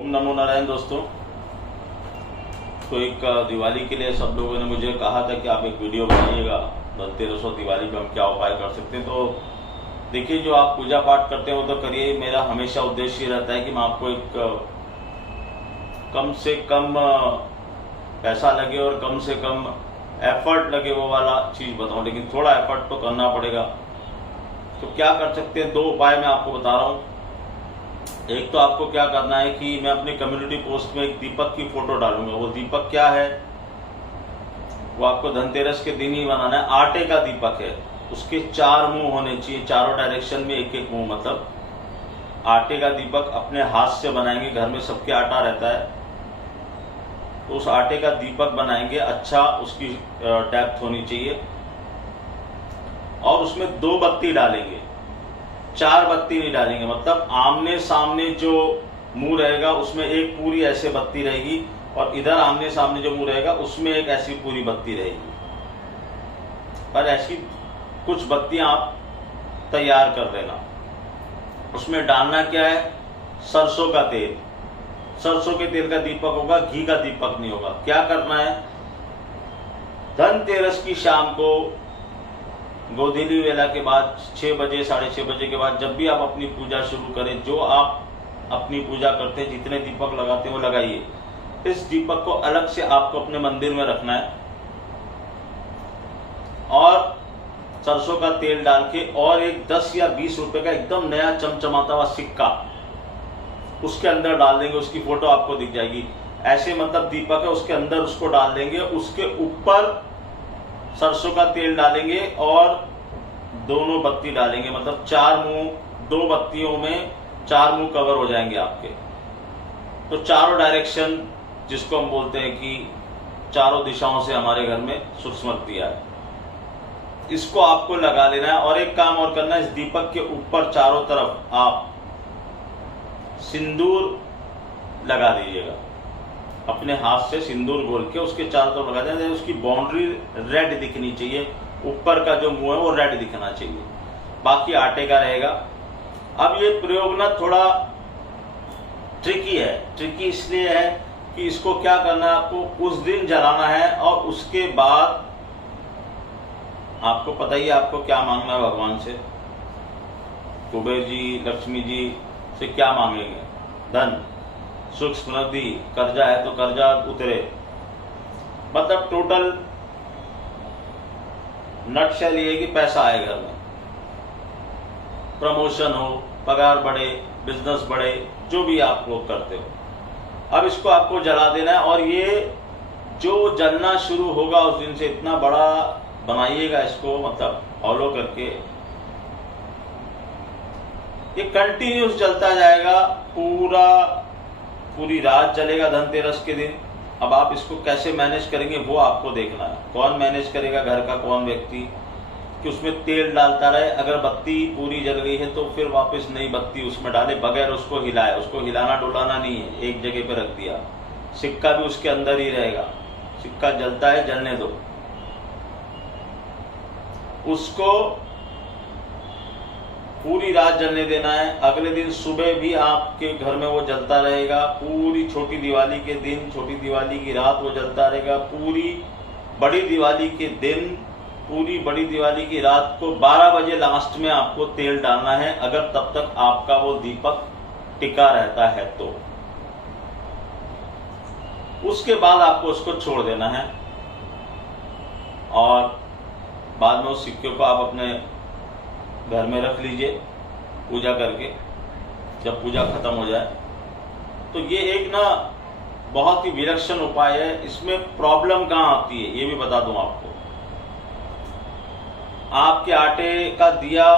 ओम नमो नारायण। दोस्तों, तो एक दिवाली के लिए सब लोगों ने मुझे कहा था कि आप एक वीडियो बनाइएगा, धनतेरस और दिवाली पे हम क्या उपाय कर सकते हैं। तो देखिए, जो आप पूजा पाठ करते हैं वो तो करिए। मेरा हमेशा उद्देश्य ये रहता है कि मैं आपको एक कम से कम पैसा लगे और कम से कम एफर्ट लगे वो वाला चीज़ बताऊं, लेकिन थोड़ा एफर्ट तो करना पड़ेगा। तो क्या कर सकते हैं, दो उपाय मैं आपको बता रहा हूँ। एक तो आपको क्या करना है कि मैं अपने कम्युनिटी पोस्ट में एक दीपक की फोटो डालूंगा। वो दीपक क्या है, वो आपको धनतेरस के दिन ही बनाना है। आटे का दीपक है, उसके 4 मुंह होने चाहिए, चारों डायरेक्शन में एक एक मुंह। मतलब आटे का दीपक अपने हाथ से बनाएंगे, घर में सबके आटा रहता है, तो उस आटे का दीपक बनाएंगे। अच्छा, उसकी डेप्थ होनी चाहिए और उसमें 2 बत्ती डालेंगे, 4 बत्ती नहीं डालेंगे। मतलब आमने सामने जो मुंह रहेगा उसमें एक पूरी ऐसे बत्ती रहेगी और इधर आमने सामने जो मुंह रहेगा उसमें एक ऐसी पूरी बत्ती रहेगी। पर ऐसी कुछ बत्तियां आप तैयार कर लेना। उसमें डालना क्या है, सरसों का तेल। सरसों के तेल का दीपक होगा, घी का दीपक नहीं होगा। क्या करना है, धनतेरस की शाम को गोधूली वेला के बाद 6 बजे 6:30 बजे के बाद जब भी आप अपनी पूजा शुरू करें, जो आप अपनी पूजा करते हैं, जितने दीपक लगाते हैं वो लगाइए। इस दीपक को अलग से आपको अपने मंदिर में रखना है और सरसों का तेल डाल के और एक 10 या 20 रुपए का एकदम नया चमचमाता हुआ सिक्का उसके अंदर डाल देंगे। उसकी फोटो आपको दिख जाएगी। ऐसे मतलब दीपक है, उसके अंदर उसको डाल देंगे। उसके ऊपर सरसों का तेल डालेंगे और दोनों बत्ती डालेंगे। मतलब 4 मुंह, 2 बत्तियों में 4 मुंह कवर हो जाएंगे आपके। तो चारों डायरेक्शन, जिसको हम बोलते हैं कि चारों दिशाओं से हमारे घर में सुख समृद्धि आए, इसको आपको लगा लेना है। और एक काम और करना है, इस दीपक के ऊपर चारों तरफ आप सिंदूर लगा दीजिएगा। अपने हाथ से सिंदूर घोल के उसके चारों तरफ लगा देना। उसकी बाउंड्री रेड दिखनी चाहिए, ऊपर का जो मुंह है वो रेड दिखना चाहिए, बाकी आटे का रहेगा। अब ये प्रयोग ना थोड़ा ट्रिकी है। ट्रिकी इसलिए है कि इसको क्या करना है, आपको उस दिन जलाना है और उसके बाद आपको पता ही है आपको क्या मांगना है भगवान से। कुबेर जी, लक्ष्मी जी से क्या मांगेंगे, धन, सुख समृद्धि। कर्जा है तो कर्जा उतरे। मतलब टोटल नटशेल ये कि पैसा आए घर में, प्रमोशन हो, पगार बढ़े, बिजनेस बढ़े, जो भी आप लोग करते हो। अब इसको आपको जला देना है और ये जो जलना शुरू होगा उस दिन से इतना बड़ा बनाइएगा इसको, मतलब फॉलो करके ये कंटिन्यूस जलता जाएगा, पूरी रात चलेगा धनतेरस के दिन। अब आप इसको कैसे मैनेज करेंगे वो आपको देखना है। कौन मैनेज करेगा, घर का कौन व्यक्ति, कि उसमें तेल डालता रहे। अगर बत्ती पूरी जल गई है तो फिर वापस नई बत्ती उसमें डाले बगैर उसको हिलाए। उसको हिलाना डुलाना नहीं है, एक जगह पे रख दिया। सिक्का भी उसके अंदर ही रहेगा, सिक्का जलता है, जलने दो उसको। पूरी रात जलने देना है। अगले दिन सुबह भी आपके घर में वो जलता रहेगा। पूरी छोटी दिवाली के दिन, छोटी दिवाली की रात वो जलता रहेगा। पूरी बड़ी दिवाली के दिन, पूरी बड़ी दिवाली की रात को 12 बजे लास्ट में आपको तेल डालना है, अगर तब तक आपका वो दीपक टिका रहता है तो। उसके बाद आपको उसको छोड़ देना है और बाद में उस सिक्के को आप अपने घर में रख लीजिए पूजा करके। जब पूजा खत्म हो जाए तो ये एक ना बहुत ही विलक्षण उपाय है। इसमें प्रॉब्लम कहाँ आती है ये भी बता दूं आपको। आपके आटे का दिया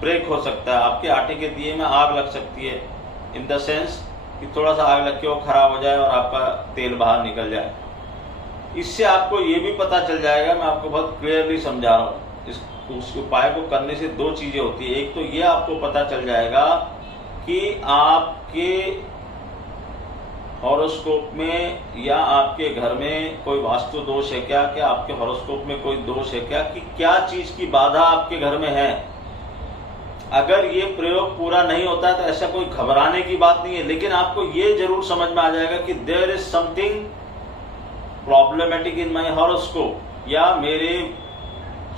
ब्रेक हो सकता है, आपके आटे के दिए में आग लग सकती है, इन द सेंस कि थोड़ा सा आग लग के वो खराब हो जाए और आपका तेल बाहर निकल जाए। इससे आपको ये भी पता चल जाएगा, मैं आपको बहुत क्लियरली समझा रहा हूँ। उस उपाय को करने से 2 चीजें होती है। एक तो ये आपको पता चल जाएगा कि आपके हॉरोस्कोप में या आपके घर में कोई वास्तु दोष है क्या, आपके हॉरोस्कोप में कोई दोष है क्या, कि क्या चीज की बाधा आपके घर में है। अगर ये प्रयोग पूरा नहीं होता है तो ऐसा कोई घबराने की बात नहीं है, लेकिन आपको ये जरूर समझ में आ जाएगा कि there is something problematic in my horoscope, या मेरे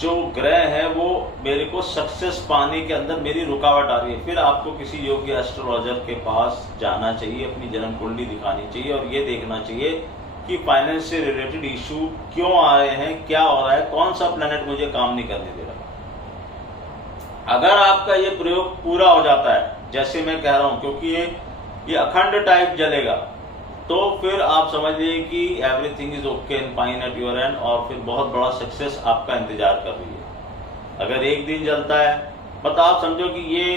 जो ग्रह है वो मेरे को सक्सेस पाने के अंदर मेरी रुकावट आ रही है। फिर आपको किसी योग्य एस्ट्रोलॉजर के पास जाना चाहिए, अपनी जन्म कुंडली दिखानी चाहिए और ये देखना चाहिए कि फाइनेंस से रिलेटेड इशू क्यों आ रहे हैं, क्या हो रहा है, कौन सा प्लेनेट मुझे काम नहीं करने दे रहा। अगर आपका ये प्रयोग पूरा हो जाता है, जैसे मैं कह रहा हूं, क्योंकि ये अखंड टाइप जलेगा, तो फिर आप समझ लीजिए कि everything is okay and fine at your and, और फिर बहुत बड़ा सक्सेस आपका इंतजार कर रही है। अगर एक दिन जलता है, मतलब आप समझो कि ये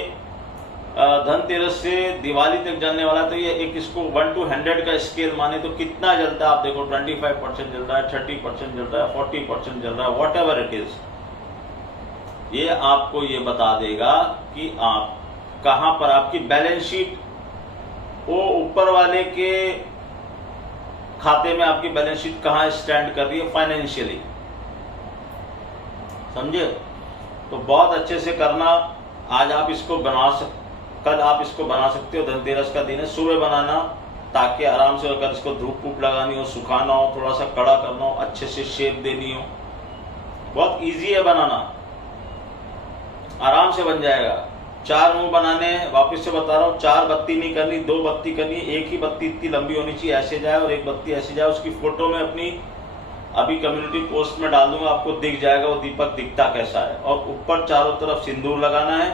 धनतेरस से दिवाली तक जलने वाला, तो ये एक इसको 1 to 100 का स्केल माने तो कितना जलता है आप देखो, 25% जल रहा है, 30% जल रहा है, 40% जल रहा है, वॉट एवर इट इज। ये आपको ये बता देगा कि आप कहां पर, आपकी बैलेंस शीट वो ऊपर वाले के खाते में आपकी बैलेंस शीट कहां स्टैंड कर रही है फाइनेंशियली, समझे। तो बहुत अच्छे से करना। आज आप इसको कल आप इसको बना सकते हो, धनतेरस का दिन है, सुबह बनाना, ताकि आराम से अगर इसको धूप वूप लगानी हो, सुखाना हो, थोड़ा सा कड़ा करना हो, अच्छे से शेप देनी हो, बहुत इजी है बनाना, आराम से बन जाएगा। 4 मुंह बनाने, वापस से बता रहा हूँ, 4 बत्ती नहीं करनी, 2 बत्ती करनी, एक ही बत्ती इतनी लंबी होनी चाहिए, ऐसे जाए, और एक बत्ती ऐसे जाए। उसकी फोटो में अपनी अभी कम्युनिटी पोस्ट में डाल दूंगा, आपको दिख जाएगा वो दीपक दिखता कैसा है। और ऊपर चारों तरफ सिंदूर लगाना है,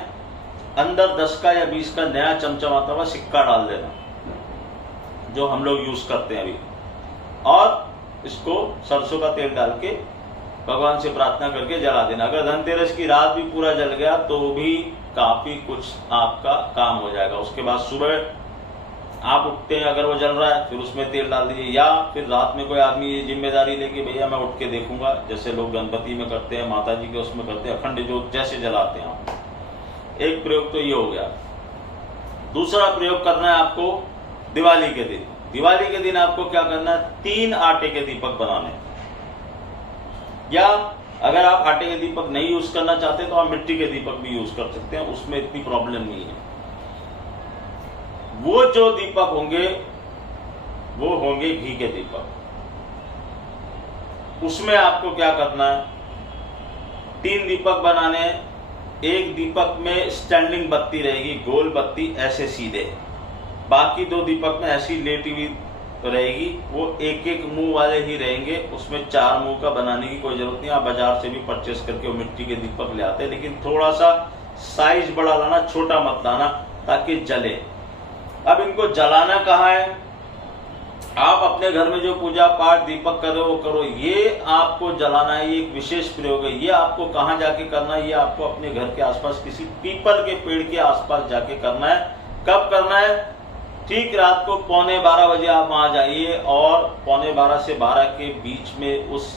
अंदर 10 का या 20 का नया चमचमाता हुआ सिक्का डाल देना, जो हम लोग यूज करते हैं अभी, और इसको सरसों का तेल डाल के भगवान से प्रार्थना करके जला देना। अगर धनतेरस की रात भी पूरा जल गया तो भी काफी कुछ आपका काम हो जाएगा। उसके बाद सुबह आप उठते हैं, अगर वो जल रहा है फिर उसमें तेल डाल दीजिए, या फिर रात में कोई आदमी ये जिम्मेदारी लेके भैया मैं उठ के देखूंगा, जैसे लोग गणपति में करते हैं, माता जी के उसमें करते हैं, अखंड ज्योत जैसे जलाते हैं आप। एक प्रयोग तो ये हो गया। दूसरा प्रयोग करना है आपको दिवाली के दिन। दिवाली के दिन आपको क्या करना है, 3 आटे के दीपक बनाने, या अगर आप आटे के दीपक नहीं यूज करना चाहते तो आप मिट्टी के दीपक भी यूज कर सकते हैं, उसमें इतनी प्रॉब्लम नहीं है। वो जो दीपक होंगे वो होंगे घी के दीपक। उसमें आपको क्या करना है, 3 दीपक बनाने हैं। एक दीपक में स्टैंडिंग बत्ती रहेगी, गोल बत्ती ऐसे सीधे, बाकी 2 दीपक में ऐसी लेटी हुई रहेगी, वो एक मुंह वाले ही रहेंगे, उसमें 4 मुंह का बनाने की कोई जरूरत नहीं। आप बाजार से भी परचेस करके वो मिट्टी के दीपक ले आते हैं, लेकिन थोड़ा सा साइज बड़ा लाना, छोटा मत लाना, ताकि जले। अब इनको जलाना कहाँ है, आप अपने घर में जो पूजा पाठ दीपक करो वो करो, ये आपको जलाना है, ये एक विशेष प्रयोग है। ये आपको कहाँ जाके करना है, ये आपको अपने घर के आसपास किसी पीपल के पेड़ के आसपास जाके करना है। कब करना है, ठीक रात को 11:45 बजे आप वहां जाइए, और 11:15 से 12 के बीच में उस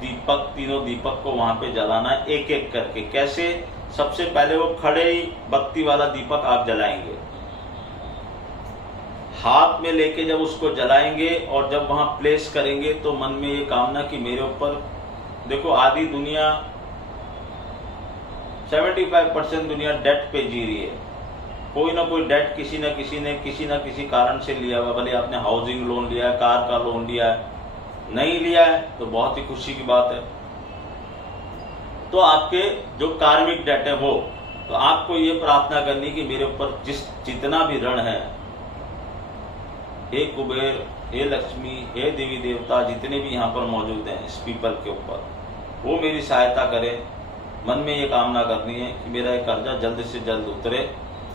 दीपक, तीनों दीपक को वहां पे जलाना है, एक एक करके। कैसे, सबसे पहले वो खड़े ही बत्ती वाला दीपक आप जलाएंगे, हाथ में लेके जब उसको जलाएंगे और जब वहां प्लेस करेंगे तो मन में ये कामना कि मेरे ऊपर, देखो आधी दुनिया 75% दुनिया डेट पे जी रही है, कोई ना कोई डेट किसी न किसी कारण से लिया हुआ। भले आपने हाउसिंग लोन लिया है, कार का लोन लिया है, नहीं लिया है तो बहुत ही खुशी की बात है। तो आपके जो कार्मिक डेट है वो, तो आपको ये प्रार्थना करनी कि मेरे ऊपर जितना भी ऋण है, हे कुबेर, हे लक्ष्मी, हे देवी देवता, जितने भी यहाँ पर मौजूद हैं इस पीपल के ऊपर, वो मेरी सहायता करें। मन में ये कामना करनी है कि मेरा ये कर्जा जल्द से जल्द उतरे,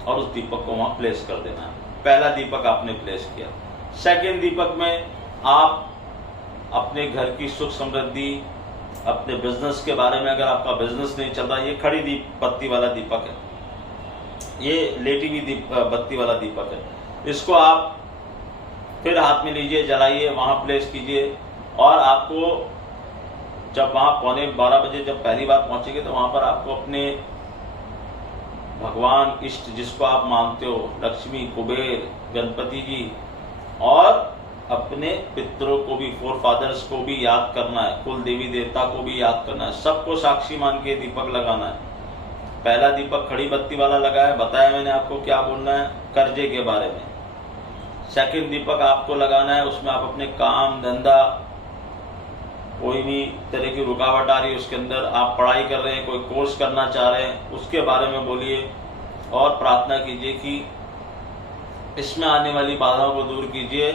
और उस दीपक को वहां प्लेस कर देना है। पहला दीपक आपने प्लेस किया। सेकेंड दीपक में आप अपने घर की सुख समृद्धि, अपने बिजनेस के बारे में, अगर आपका बिजनेस नहीं चल रहा, ये खड़ी बत्ती वाला दीपक है, ये लेटी हुई बत्ती वाला दीपक है, इसको आप फिर हाथ में लीजिए, जलाइए, वहां प्लेस कीजिए। और आपको जब वहां 11:15 बजे जब पहली बार पहुंचेंगे तो वहां पर आपको अपने भगवान, इष्ट जिसको आप मानते हो, लक्ष्मी, कुबेर, गणपति जी, और अपने पितरों को भी, 4 फादर्स को भी याद करना है, कुल देवी देवता को भी याद करना है, सबको साक्षी मान के दीपक लगाना है। पहला दीपक खड़ी बत्ती वाला लगा है, बताया मैंने आपको क्या बोलना है कर्जे के बारे में। सेकंड दीपक आपको लगाना है, उसमें आप अपने काम धंधा कोई भी तरह की रुकावट आ रही है उसके अंदर, आप पढ़ाई कर रहे हैं, कोई कोर्स करना चाह रहे हैं, उसके बारे में बोलिए और प्रार्थना कीजिए कि इसमें आने वाली बाधाओं को दूर कीजिए।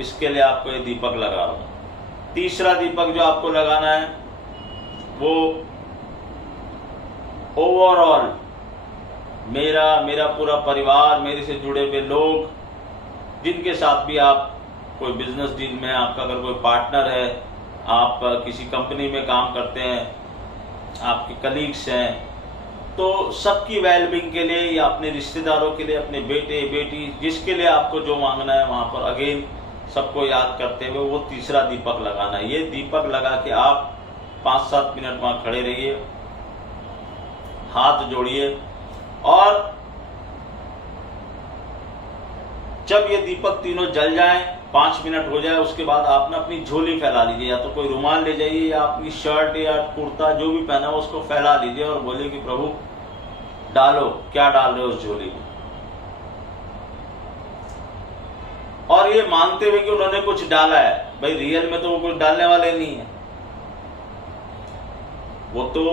इसके लिए आपको ये दीपक लगा रहा हूं। तीसरा दीपक जो आपको लगाना है वो ओवरऑल मेरा पूरा परिवार, मेरे से जुड़े हुए लोग, जिनके साथ भी आप कोई बिजनेस डील में, आपका अगर कोई पार्टनर है, आप किसी कंपनी में काम करते हैं, आपके कलीग्स हैं, तो सबकी वेलबींग के लिए या अपने रिश्तेदारों के लिए, अपने बेटे बेटी, जिसके लिए आपको जो मांगना है वहां पर अगेन सबको याद करते हुए वो तीसरा दीपक लगाना है। ये दीपक लगा के आप 5-7 मिनट वहां खड़े रहिए, हाथ जोड़िए और जब ये दीपक तीनों जल जाएं, 5 मिनट हो जाए, उसके बाद आप ना अपनी झोली फैला लीजिए, या तो कोई रुमाल ले जाइए या अपनी शर्ट या कुर्ता जो भी पहना हो उसको फैला लीजिए और बोलिए कि प्रभु डालो, क्या डाल रहे हो उस झोली में। और ये मानते हुए कि उन्होंने कुछ डाला है, भाई रियल में तो वो कुछ डालने वाले नहीं है, वो तो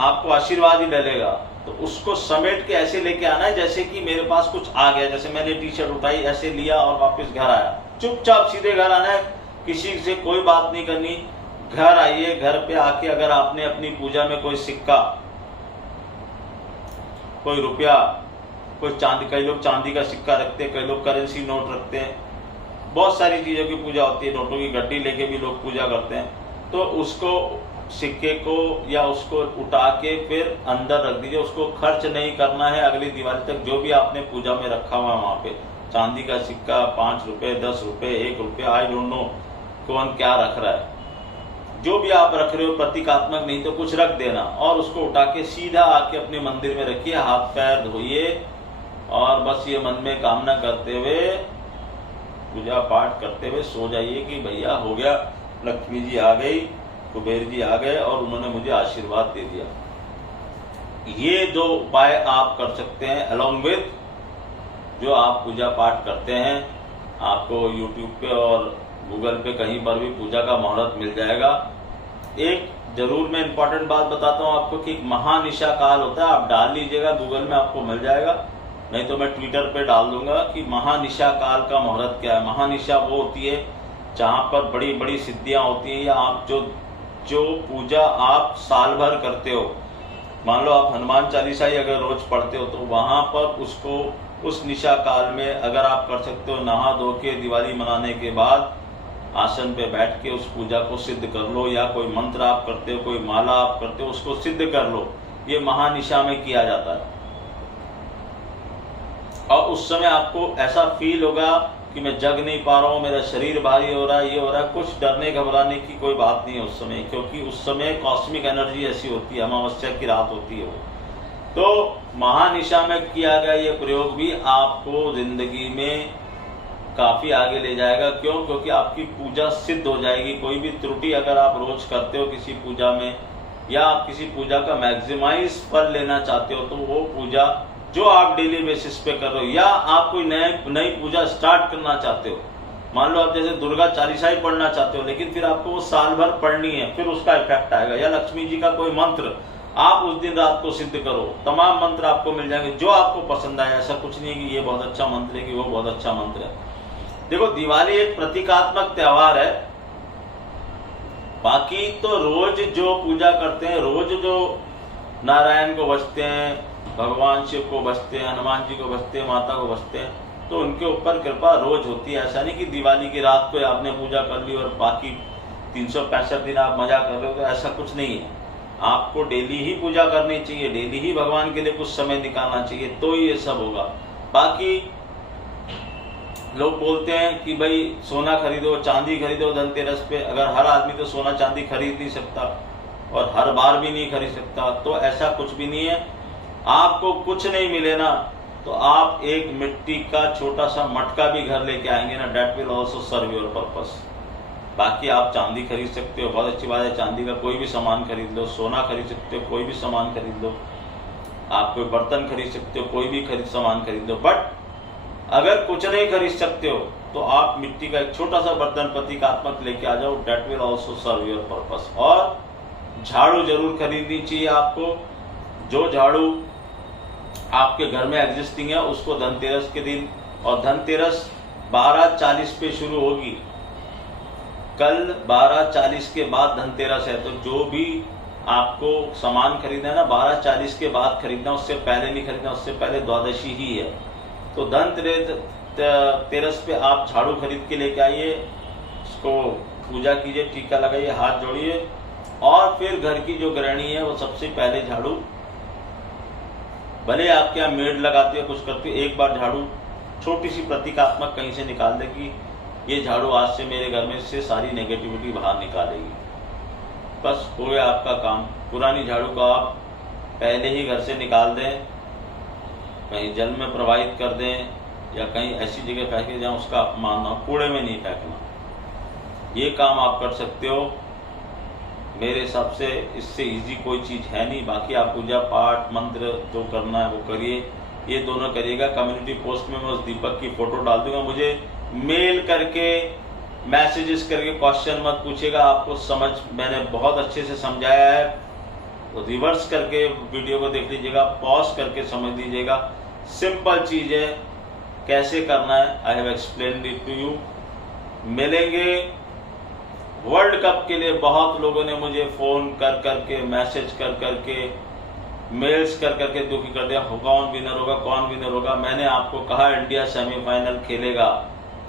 आपको आशीर्वाद ही डलेगा। तो उसको समेट के ऐसे लेके आना है जैसे कि मेरे पास कुछ आ गया, जैसे मैंने टी शर्ट उठाई, ऐसे लिया और वापस घर आया। चुपचाप सीधे घर आना है, किसी से कोई बात नहीं करनी। घर आइए, घर पे आके अगर आपने अपनी पूजा में कोई सिक्का, कोई रुपया, कोई चांदी, कई लोग चांदी का सिक्का रखते हैं, कई लोग करेंसी नोट रखते हैं, बहुत सारी चीजों की पूजा होती है, नोटों की गड्डी लेके भी लोग पूजा करते हैं। तो उसको सिक्के को या उसको उठा के फिर अंदर रख दीजिए, उसको खर्च नहीं करना है अगली दिवाली तक। जो भी आपने पूजा में रखा हुआ है वहां पे, चांदी का सिक्का 5 रुपए, 10 रुपए, 1 रुपया, आई डोंट नो कौन क्या रख रहा है, जो भी आप रख रहे हो प्रतीकात्मक नहीं तो कुछ रख देना और उसको उठा के सीधा आके अपने मंदिर में रखिए, हाथ पैर धोइए और बस ये मन में कामना करते हुए, पूजा पाठ करते हुए सो जाइए कि भैया हो गया, लक्ष्मी जी आ गई, कुबेर जी आ गए और उन्होंने मुझे आशीर्वाद दे दिया। ये 2 उपाय आप कर सकते हैं अलॉन्ग विद जो आप पूजा पाठ करते हैं। आपको YouTube पे और गूगल पे कहीं पर भी पूजा का मुहूर्त मिल जाएगा। एक जरूर मैं इंपॉर्टेंट बात बताता हूँ आपको कि महानिशा काल होता है, आप डाल लीजिएगा, गूगल में आपको मिल जाएगा, नहीं तो मैं ट्विटर पे डाल दूंगा कि महानिशा काल का मुहूर्त क्या है। महानिशा वो होती है जहां पर बड़ी बड़ी सिद्धियां होती हैं, या आप जो पूजा आप साल भर करते हो, मान लो आप हनुमान चालीसा ही अगर रोज पढ़ते हो, तो वहां पर उसको उस निशा काल में अगर आप कर सकते हो, नहा धो के दिवाली मनाने के बाद आसन पे बैठ के उस पूजा को सिद्ध कर लो, या कोई मंत्र आप करते हो, कोई माला आप करते हो, उसको सिद्ध कर लो। ये महानिशा में किया जाता है और उस समय आपको ऐसा फील होगा कि मैं जग नहीं पा रहा हूं, मेरा शरीर भारी हो रहा है, ये हो रहा है। कुछ डरने घबराने की कोई बात नहीं है उस समय, क्योंकि उस समय कॉस्मिक एनर्जी ऐसी होती है, अमावस्या की रात होती है वो। तो महानिशा में किया गया ये प्रयोग भी आपको जिंदगी में काफी आगे ले जाएगा। क्यों? क्योंकि आपकी पूजा सिद्ध हो जाएगी। कोई भी त्रुटि अगर आप रोज करते हो किसी पूजा में, या आप किसी पूजा का मैक्सिमाइज फल लेना चाहते हो, तो वो पूजा जो आप डेली बेसिस पे कर रहे हो, या आप कोई नई पूजा स्टार्ट करना चाहते हो, मान लो आप जैसे दुर्गा चालीसा ही पढ़ना चाहते हो, लेकिन फिर आपको वो साल भर पढ़नी है, फिर उसका इफेक्ट आएगा। या लक्ष्मी जी का कोई मंत्र आप उस दिन रात को सिद्ध करो, तमाम मंत्र आपको मिल जाएंगे जो आपको पसंद आए। ऐसा कुछ नहीं है कि ये बहुत अच्छा मंत्र है, कि वो बहुत अच्छा मंत्र है। देखो, दिवाली एक प्रतीकात्मक त्योहार है, बाकी तो रोज जो पूजा करते हैं, रोज जो नारायण को बजते हैं, भगवान शिव को बजते हैं, हनुमान जी को बजते हैं, माता को बजते हैं, तो उनके ऊपर कृपा रोज होती है। ऐसा नहीं कि दिवाली की रात को आपने पूजा कर ली और बाकी 365 दिन आप मजा कर रहे हो, तो ऐसा कुछ नहीं है। आपको डेली ही पूजा करनी चाहिए, डेली ही भगवान के लिए कुछ समय निकालना चाहिए, तो ये सब होगा। बाकी लोग बोलते हैं कि भाई सोना खरीदो, चांदी खरीदो धनतेरस पे। अगर हर आदमी तो सोना चांदी खरीद नहीं सकता और हर बार भी नहीं खरीद सकता, तो ऐसा कुछ भी नहीं है। आपको कुछ नहीं मिले ना, तो आप एक मिट्टी का छोटा सा मटका भी घर लेके आएंगे ना, that will also serve your purpose. बाकी आप चांदी खरीद सकते हो, बहुत अच्छी बात है, चांदी का कोई भी सामान खरीद लो, सोना खरीद सकते हो, कोई भी सामान खरीद लो। आप कोई बर्तन खरीद सकते हो, कोई भी सामान खरीदो, बट अगर कुछ नहीं खरीद सकते हो तो आप मिट्टी का एक छोटा सा बर्तन प्रतीकात्मक लेके आ जाओ, that will also serve your purpose. और झाड़ू जरूर खरीदनी चाहिए आपको। जो झाड़ू आपके घर में एग्जिस्टिंग है उसको धनतेरस के दिन, और धनतेरस 12:40 पे शुरू होगी, कल 12:40 के बाद धनतेरस है, तो जो भी आपको सामान खरीदना है ना 12:40 के बाद खरीदना, उससे पहले नहीं खरीदना, उससे पहले द्वादशी ही है। तो धनतेरस पे आप झाड़ू खरीद के लेके आइए, उसको पूजा कीजिए, टीका लगाइए, हाथ जोड़िए, और फिर घर की जो गृहिणी है वो सबसे पहले झाड़ू, भले आपके यहाँ मेड लगाती है कुछ करती है, एक बार झाड़ू छोटी सी प्रतीकात्मक कहीं से निकाल देगी, ये झाड़ू आज से मेरे घर में से सारी नेगेटिविटी बाहर निकालेगी। बस हो गया आपका काम। पुरानी झाड़ू को आप पहले ही घर से निकाल दें, कहीं जल में प्रवाहित कर दें या कहीं ऐसी जगह फेंके जहाँ उसका अपमान ना हो, कूड़े में नहीं फेंकना। ये काम आप कर सकते हो। मेरे हिसाब से इससे इजी कोई चीज़ है नहीं। बाकी आप पूजा पाठ मंत्र जो करना है वो करिए, ये दोनों करिएगा। कम्युनिटी पोस्ट में मैं उस दीपक की फोटो डाल दूंगा। मुझे मेल करके मैसेजेस करके क्वेश्चन मत पूछेगा, आपको समझ मैंने बहुत अच्छे से समझाया है, तो रिवर्स करके वीडियो को देख लीजिएगा, पॉज करके समझ लीजिएगा। सिंपल चीज है, कैसे करना है I have explained it to you. मिलेंगे। वर्ल्ड कप के लिए बहुत लोगों ने मुझे फोन कर करके, मैसेज कर करके, मेल्स कर करके दुखी कर दिया, कौन विनर होगा, कौन विनर होगा। मैंने आपको कहा इंडिया सेमीफाइनल खेलेगा।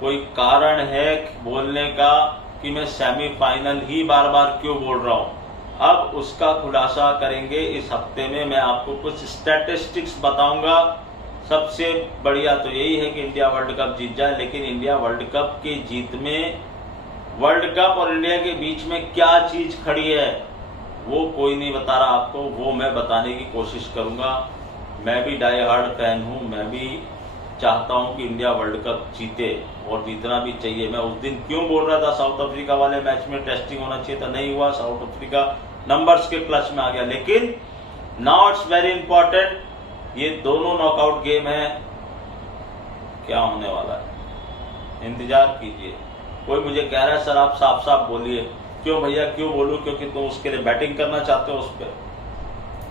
कोई कारण है बोलने का कि मैं सेमीफाइनल ही बार बार क्यों बोल रहा हूं? अब उसका खुलासा करेंगे इस हफ्ते में। मैं आपको कुछ स्टैटिस्टिक्स बताऊंगा। सबसे बढ़िया तो यही है कि इंडिया वर्ल्ड कप जीत जाए, लेकिन इंडिया वर्ल्ड कप की जीत में वर्ल्ड कप और इंडिया के बीच में क्या चीज खड़ी है वो कोई नहीं बता रहा आपको, वो मैं बताने की कोशिश करूंगा। मैं भी डाई हार्ड फैन हूं, मैं भी चाहता हूं कि इंडिया वर्ल्ड कप जीते और जीतना भी चाहिए। मैं उस दिन क्यों बोल रहा था साउथ अफ्रीका वाले मैच में टेस्टिंग होना चाहिए था, नहीं हुआ। साउथ अफ्रीका नंबर्स के क्लच में आ गया, लेकिन नाउ इट्स वेरी इंपॉर्टेंट, ये दोनों नॉकआउट गेम है, क्या होने वाला है इंतजार कीजिए। कोई मुझे कह रहा है सर आप साफ साफ बोलिए। क्यों भैया क्यों बोलूं? क्योंकि तुम उसके लिए बैटिंग करना चाहते हो उस पर।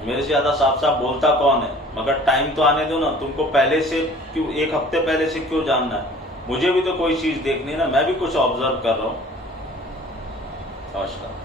मेरे से ज्यादा साफ साफ बोलता कौन है? मगर टाइम तो आने दो ना। तुमको पहले से क्यों, एक हफ्ते पहले से क्यों जानना है? मुझे भी तो कोई चीज देखनी है ना, मैं भी कुछ ऑब्जर्व कर रहा हूं। नमस्कार।